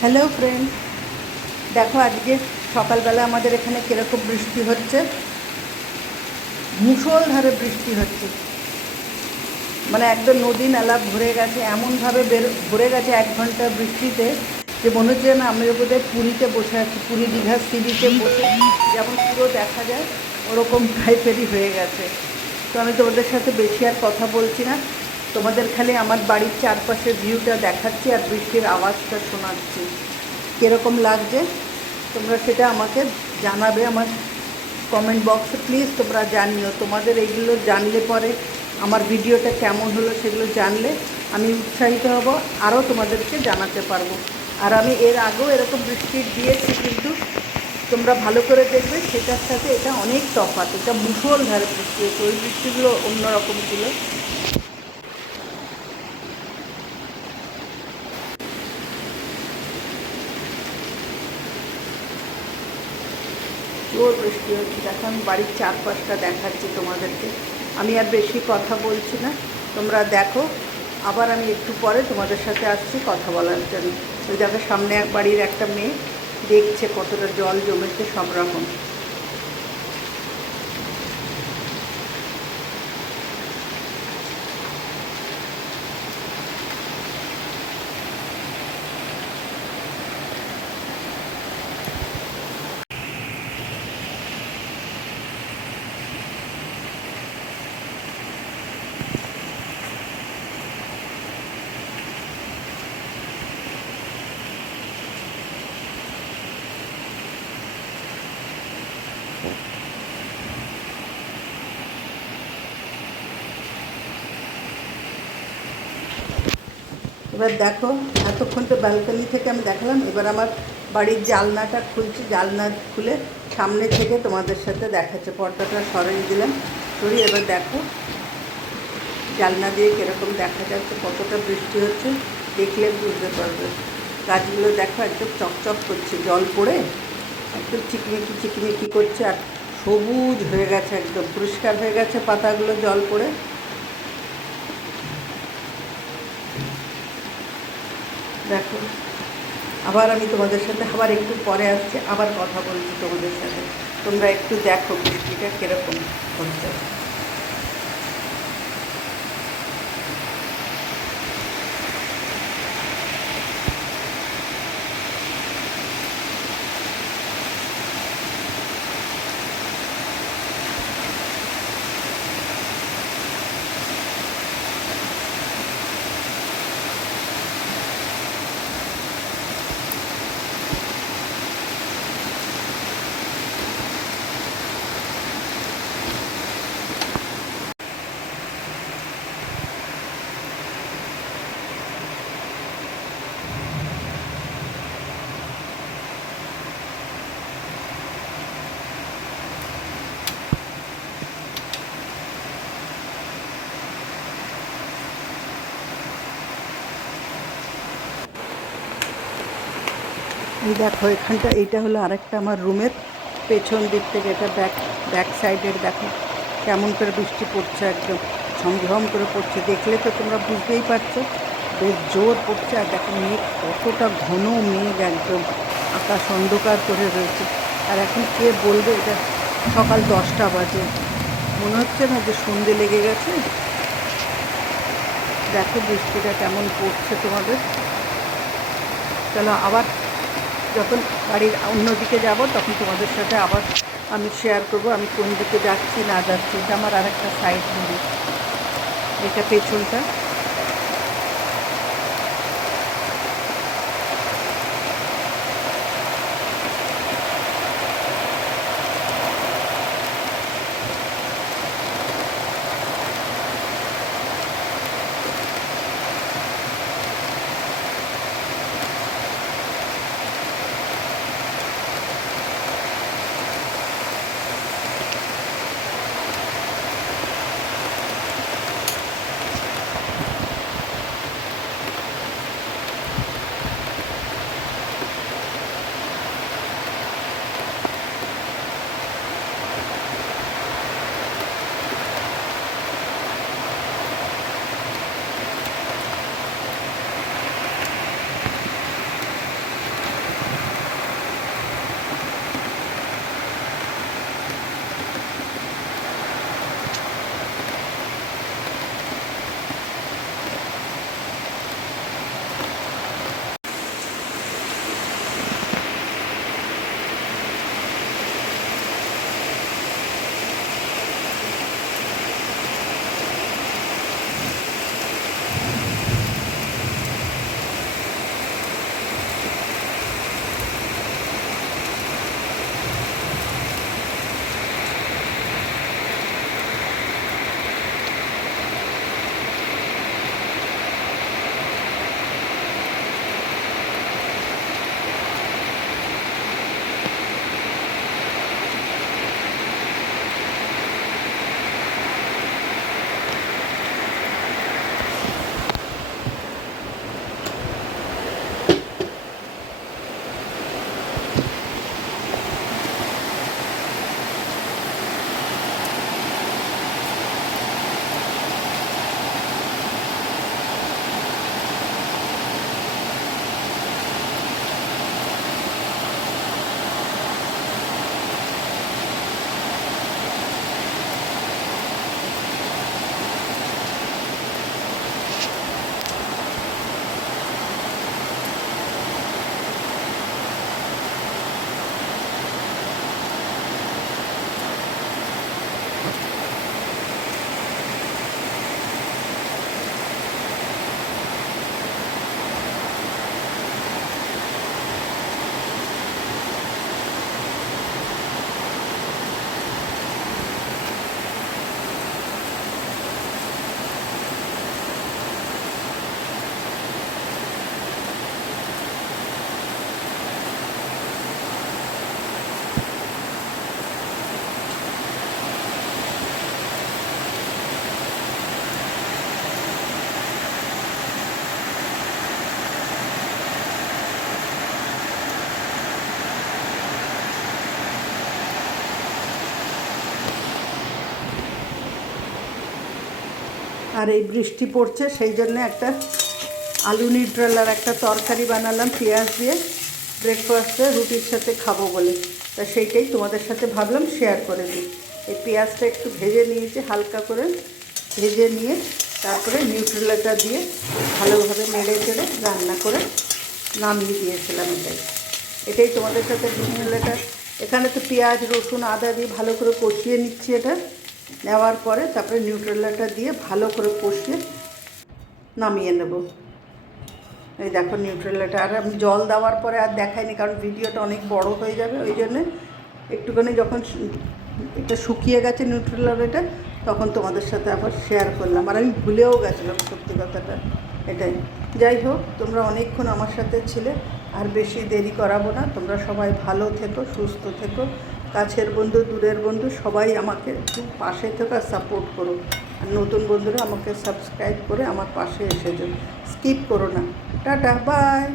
Hello friend, দেখো আজকে সকালবেলা আমাদের এখানে কীরকম বৃষ্টি হচ্ছে। মুষলধারে বৃষ্টি হচ্ছে, মানে একদম নদী নালা ভরে গেছে, এমনভাবে ভরে গেছে 1 ঘন্টা বৃষ্টিতে যে মনে হচ্ছে না আমি বোধহয় পুরীতে বসে আছি, পুরী দীঘার সিঁড়িতে বসে যেমন পুরো দেখা যায় ওরকম টাইপেরই হয়ে গেছে। তো আমি তোমাদের সাথে বেশি আর কথা বলছি না, তোমাদের খালি আমার বাড়ির চারপাশের ভিউটা দেখাচ্ছি আর বৃষ্টির আওয়াজটা শোনাচ্ছি। কীরকম লাগছে তোমরা সেটা আমাকে জানাবে আমার কমেন্ট বক্সে, প্লিজ তোমরা জানিও। তোমাদের এইগুলো জানলে পরে আমার ভিডিওটা কেমন হলো সেগুলো জানলে আমি উৎসাহিত হব, আরও তোমাদেরকে জানাতে পারবো। আর আমি এর আগেও এরকম বৃষ্টি দিয়েছি, কিন্তু তোমরা ভালো করে দেখবে সেটার সাথে এটা অনেক তফাৎ। এটা মুষলধারে বৃষ্টি হচ্ছে, ওই বৃষ্টিগুলো অন্যরকম ছিল। জোর বৃষ্টি হচ্ছে, দেখো আমি বাড়ির চারপাশটা দেখাচ্ছি তোমাদেরকে। আমি আর বেশি কথা বলছি না, তোমরা দেখো। আবার আমি একটু পরে তোমাদের সাথে আসছি কথা বলার জন্য। ওই দেখো সামনে এক বাড়ির একটা মেয়ে দেখছে কতটা জল জমেছে সব রকম। এবার দেখো, এতক্ষণ তো ব্যালকনি থেকে আমি দেখালাম, এবার আমার বাড়ির জানলাটা খুলছি। জানলা খুলে সামনে থেকে তোমাদের সাথে দেখাচ্ছে, পর্দাটা সরিয়ে দিলাম, সরিয়ে এবার দেখো জানলা দিয়ে কীরকম দেখা যাচ্ছে, কতটা বৃষ্টি হচ্ছে দেখলে বুঝতে পারবে। গাছগুলো দেখো একদম চকচক করছে, জল পড়ে একদম চিকমিকি চিকমিকি করছে, আর সবুজ হয়ে গেছে, একদম পরিষ্কার হয়ে গেছে পাতাগুলো জল পড়ে। দেখো, আবার আমি তোমাদের সাথে আবার একটু পরে আসছি, আবার কথা বলছি তোমাদের সাথে। তোমরা একটু দেখো বৃষ্টিটা কীরকম হচ্ছে। এই দেখো এখানটা, এইটা হলো আরেকটা আমার রুমের পেছন দিক থেকে, এটা ব্যাক সাইডের। দেখো কেমন করে বৃষ্টি পড়ছে, একদম ঝমঝম করে পড়ছে, দেখলে তো তোমরা বুঝতেই পারছো বেশ জোর পড়ছে। আর দেখো মেঘ কতটা ঘন মেঘ, একদম আকাশ অন্ধকার করে রয়েছে। আর এখন কে বলবে এটা সকাল 10টা বাজে, মনে হচ্ছে না যে সন্ধে লেগে গেছে। দেখো বৃষ্টিটা কেমন পড়ছে তোমাদের। চলো আবার যখন বাড়ির অন্যদিকে যাব তখন তোমাদের সাথে আবার আমি শেয়ার করব আমি কোন দিকে যাচ্ছি না যাচ্ছি। এটা আমার আরেকটা সাইড ধরি, এটা পেছনটা। আর এই বৃষ্টি পড়ছে সেই জন্য একটা আলু নিউট্রেলার একটা তরকারি বানালাম পেঁয়াজ দিয়ে ব্রেকফাস্টে রুটির সাথে খাবো বলে। তা সেইটাই তোমাদের সাথে ভাবলাম শেয়ার করে দিই। এই পেঁয়াজটা একটু ভেজে নিয়েছি, হালকা করে ভেজে নিয়ে তারপরে নিউট্রেলাটা দিয়ে ভালোভাবে নেড়ে চেড়ে রান্না করে নামিয়ে দিয়েছিলাম। এটাই তোমাদের সাথে নিউট্রেলাটা, এখানে তো পেঁয়াজ রসুন আদা দিয়ে ভালো করে কষিয়ে নিচ্ছি। এটা নেওয়ার পরে তারপরে নিউট্রেলাটা দিয়ে ভালো করে কষিয়ে নামিয়ে নেব। এই দেখো নিউট্রেলাটা, আর আমি জল দেওয়ার পরে আর দেখাইনি কারণ ভিডিওটা অনেক বড় হয়ে যাবে, ওই জন্যে একটুখানি যখন এটা শুকিয়ে গেছে নিউট্রেলাটা তখন তোমাদের সাথে আবার শেয়ার করলাম। আর আমি ভুলেও গেছিলাম সত্যি কথাটা। এটাই, যাই হোক, তোমরা অনেকক্ষণ আমার সাথে ছিলে, আর বেশি দেরি করাবো না। তোমরা সবাই ভালো থেকো, সুস্থ থেকো, কাছের বন্ধু দূরের বন্ধু সবাই আমাকে একটু পাশে থেকো আর সাপোর্ট করো। আর নতুন বন্ধুরা আমাকে সাবস্ক্রাইব করে আমার পাশে এসে যাও, স্কিপ করো না। Ta ta, by.